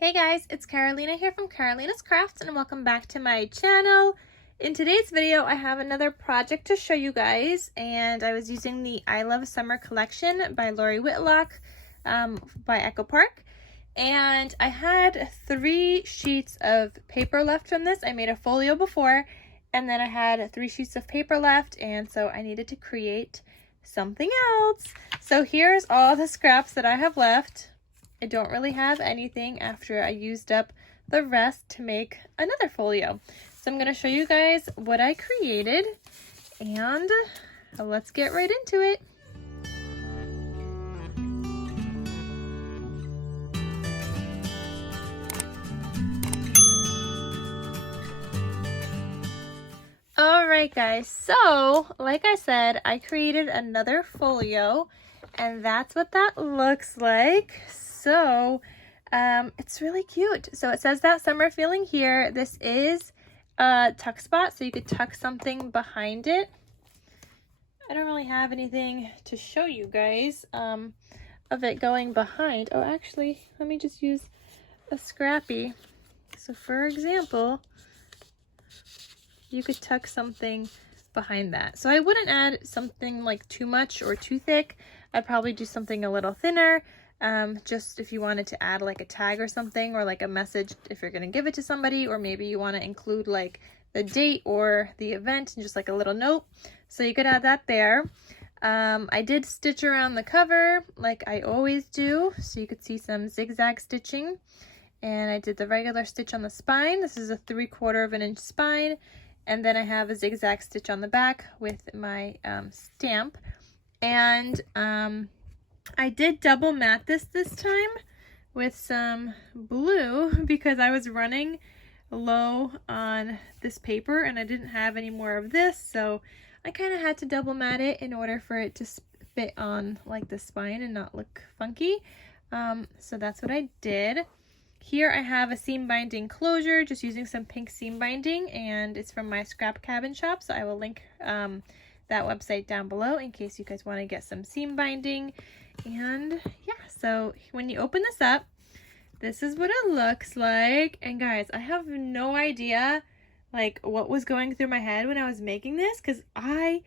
Hey guys, it's Carolina here from KarolinasKrafts and welcome back to my channel. In today's video, I have another project to show you guys, and I was using the I Love Summer collection by Lori Whitlock by Echo Park. And I had 3 sheets of paper left from this. I made a folio before, and then I had 3 sheets of paper left, and so I needed to create something else. So here's all the scraps that I have left. I don't really have anything after I used up the rest to make another folio. So I'm going to show you guys what I created, and let's get right into it. Alright guys, so like I said, I created another folio, and that's what that looks like. So it's really cute. So it says that summer feeling here. This is a tuck spot, so you could tuck something behind it. I don't really have anything to show you guys of it going behind. Oh, actually, let me just use a scrappy. So for example, you could tuck something behind that. So I wouldn't add something like too much or too thick. I'd probably do something a little thinner. Just if you wanted to add like a tag or something, or like a message if you're going to give it to somebody, or maybe you want to include like the date or the event and just like a little note. So you could add that there. I did stitch around the cover like I always do, so you could see some zigzag stitching. And I did the regular stitch on the spine. This is a 3/4 of an inch spine. And then I have a zigzag stitch on the back with my stamp. And I did double mat this time with some blue because I was running low on this paper and I didn't have any more of this, so I kind of had to double mat it in order for it to fit on like the spine and not look funky. So that's what I did. Here I have a seam binding closure, just using some pink seam binding, and it's from my Scrap Cabin shop, so I will link that website down below in case you guys want to get some seam binding. And yeah, so when you open this up, this is what it looks like. And guys, I have no idea like what was going through my head when I was making this, because I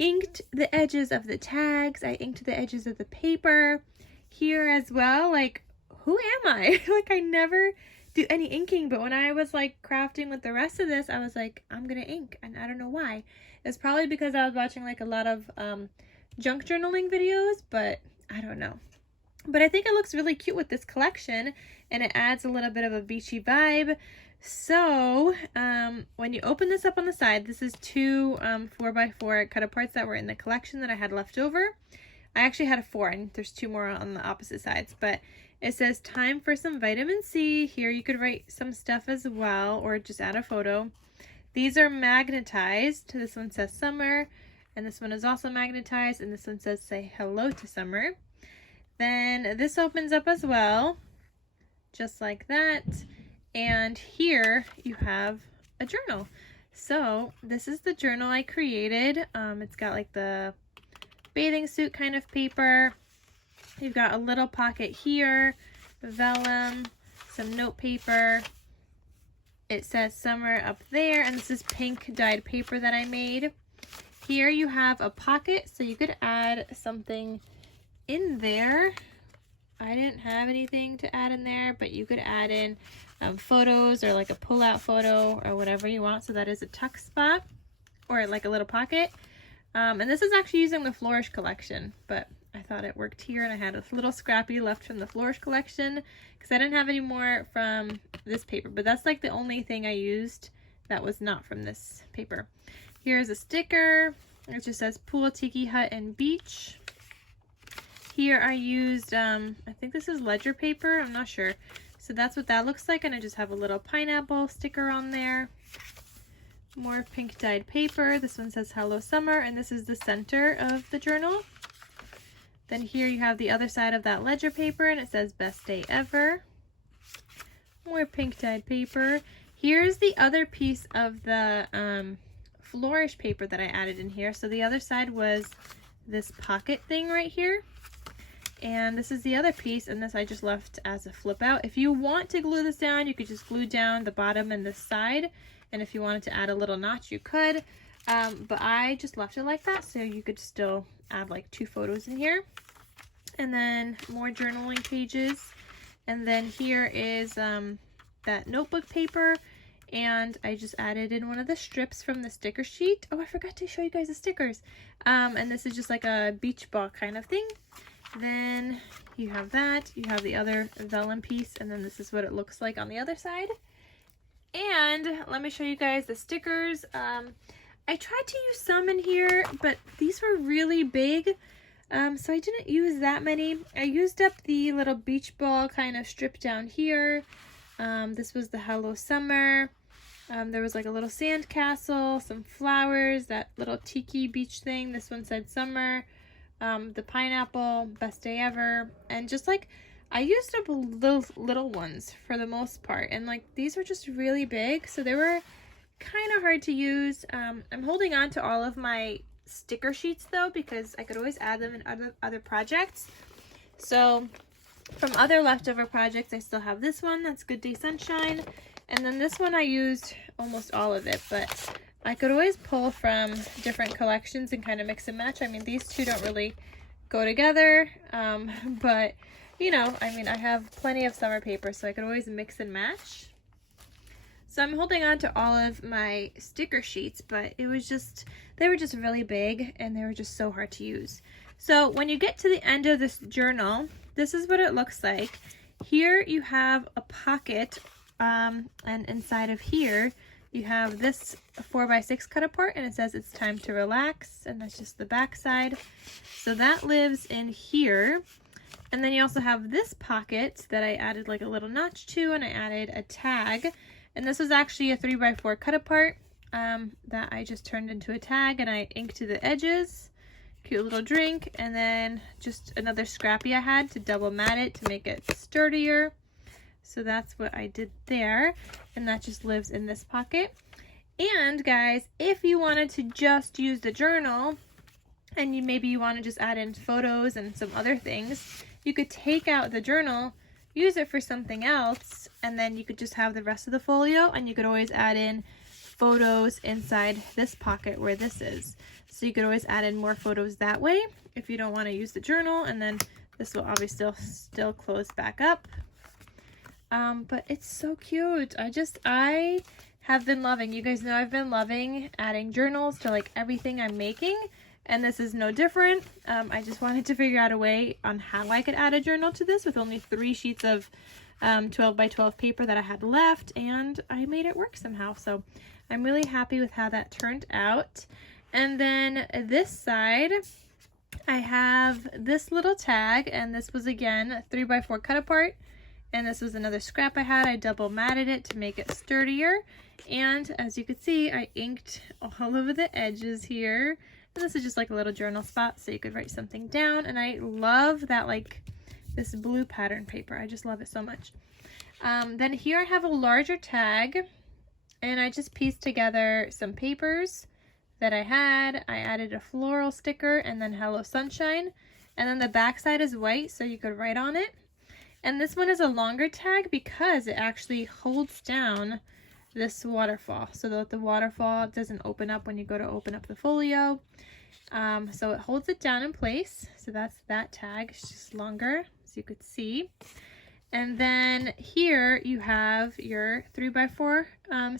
inked the edges of the tags, I inked the edges of the paper here as well. Like, who am I? Like, I never do any inking, but when I was like crafting with the rest of this, I was like, I'm gonna ink, and I don't know why. It's probably because I was watching like a lot of junk journaling videos, but I don't know. But I think it looks really cute with this collection, and it adds a little bit of a beachy vibe. So when you open this up on the side, this is 2 4x4 cut aparts that were in the collection that I had left over. I actually had a 4, and there's 2 more on the opposite sides, but it says time for some vitamin C. Here you could write some stuff as well, or just add a photo. These are magnetized. This one says summer, and this one is also magnetized, and this one says say hello to summer. Then this opens up as well, just like that. And here you have a journal. So this is the journal I created. It's got like the bathing suit kind of paper. You've got a little pocket here, vellum, some note paper. It says summer up there, and this is pink dyed paper that I made. Here you have a pocket, so you could add something in there. I didn't have anything to add in there, but you could add in photos or like a pull-out photo or whatever you want. So that is a tuck spot or like a little pocket. And this is actually using the Flourish collection, but I thought it worked here, and I had a little scrappy left from the Flourish collection because I didn't have any more from this paper, but that's like the only thing I used that was not from this paper. Here's a sticker. It just says pool, tiki hut, and beach. Here I used, I think this is ledger paper, I'm not sure. So that's what that looks like, and I just have a little pineapple sticker on there. More pink dyed paper. This one says hello summer, and this is the center of the journal. Then here you have the other side of that ledger paper, and it says best day ever. More pink dyed paper. Here's the other piece of the Flourish paper that I added in here. So the other side was this pocket thing right here. And this is the other piece, and this I just left as a flip out. If you want to glue this down, you could just glue down the bottom and the side. And if you wanted to add a little notch, you could. But I just left it like that, so you could still add like 2 photos in here. And then more journaling pages. And then here is that notebook paper. And I just added in one of the strips from the sticker sheet. Oh, I forgot to show you guys the stickers. And this is just like a beach ball kind of thing. Then you have that. You have the other vellum piece. And then this is what it looks like on the other side. And let me show you guys the stickers. I tried to use some in here, but these were really big. So I didn't use that many. I used up the little beach ball kind of strip down here. This was the Hello Summer. There was like a little sand castle, some flowers, that little tiki beach thing. This one said summer. The pineapple, best day ever. And just like, I used up little ones for the most part. And like, these were just really big. So they were kind of hard to use. I'm holding on to all of my sticker sheets though, because I could always add them in other projects. So from other leftover projects, I still have this one. That's Good Day Sunshine. And then this one I used almost all of it, but I could always pull from different collections and kind of mix and match. I mean, these two don't really go together, but you know, I mean, I have plenty of summer paper, so I could always mix and match. So I'm holding on to all of my sticker sheets, but it was just, they were just really big and they were just so hard to use. So when you get to the end of this journal, this is what it looks like. Here you have a pocket, and inside of here you have this 4x6 cut apart, and it says it's time to relax, and that's just the back side. So that lives in here. And then you also have this pocket that I added like a little notch to, and I added a tag. And this was actually a 3x4 cut apart that I just turned into a tag, and I inked to the edges. Cute little drink, and then just another scrappy I had to double mat it to make it sturdier. So that's what I did there, and that just lives in this pocket. And guys, if you wanted to just use the journal, and maybe you want to just add in photos and some other things, you could take out the journal, use it for something else, and then you could just have the rest of the folio, and you could always add in photos inside this pocket where this is. So you could always add in more photos that way if you don't want to use the journal, and then this will obviously still close back up. But it's so cute. I have been loving, you guys know I've been loving adding journals to like everything I'm making, and this is no different. I just wanted to figure out a way on how I could add a journal to this with only 3 sheets of 12x12 paper that I had left, and I made it work somehow. So I'm really happy with how that turned out. And then this side, I have this little tag, and this was again a 3x4 cut apart, and this was another scrap I had. I double matted it to make it sturdier, and as you can see, I inked all over the edges here. And this is just like a little journal spot, so you could write something down. And I love that, like this blue pattern paper. I just love it so much. Then here I have a larger tag, and I just pieced together some papers that I had. I added a floral sticker and then Hello Sunshine, and then the back side is white so you could write on it. And this one is a longer tag because it actually holds down this waterfall so that the waterfall doesn't open up when you go to open up the folio. So it holds it down in place. So that's that tag. It's just longer, as you could see. And then here you have your 3x4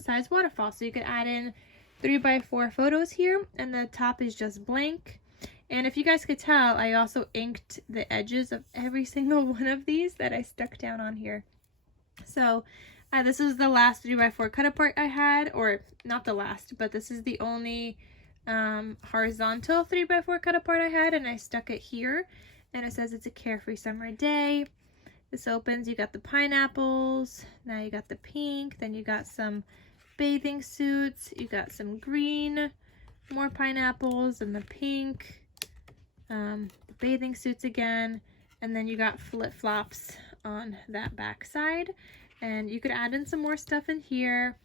size waterfall. So you could add in 3x4 photos here, and the top is just blank. And if you guys could tell, I also inked the edges of every single one of these that I stuck down on here. So this is the last 3x4 cut apart I had, or not the last, but this is the only horizontal 3x4 cut apart I had, and I stuck it here. And it says it's a carefree summer day. This opens, you got the pineapples, now you got the pink, then you got some bathing suits, you got some green, more pineapples, and the pink, the bathing suits again, and then you got flip-flops on that back side. And you could add in some more stuff in here.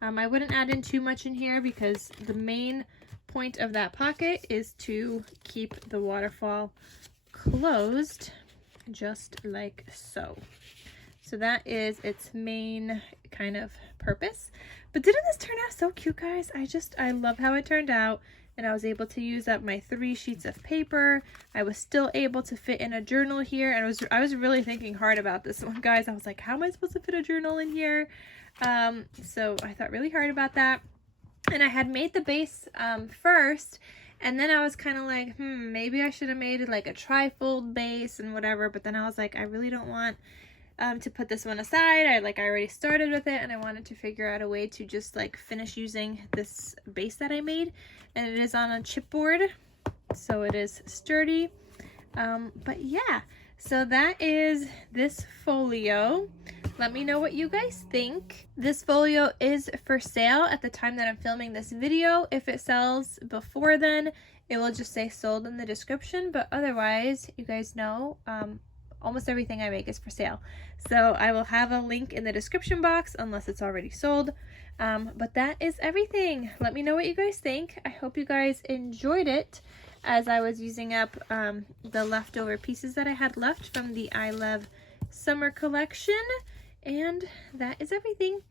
I wouldn't add in too much in here because the main point of that pocket is to keep the waterfall closed. just like so. So that is its main kind of purpose. But didn't this turn out so cute, guys? I love how it turned out. And I was able to use up my 3 sheets of paper. I was still able to fit in a journal here. And I was really thinking hard about this one, guys. I was like, how am I supposed to fit a journal in here? So I thought really hard about that. And I had made the base first. And then I was kind of like, maybe I should have made it like a trifold base and whatever. But then I was like, I really don't want to put this one aside. I already started with it, and I wanted to figure out a way to just like finish using this base that I made. And it is on a chipboard, so it is sturdy. But yeah, so that is this folio. Let me know what you guys think. This folio is for sale at the time that I'm filming this video. If it sells before then, it will just say sold in the description, but otherwise, you guys know, almost everything I make is for sale. So I will have a link in the description box unless it's already sold. But that is everything. Let me know what you guys think. I hope you guys enjoyed it as I was using up the leftover pieces that I had left from the I Love Summer collection. And that is everything.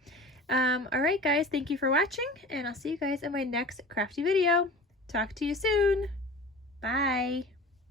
Alright guys, thank you for watching, and I'll see you guys in my next crafty video. Talk to you soon. Bye.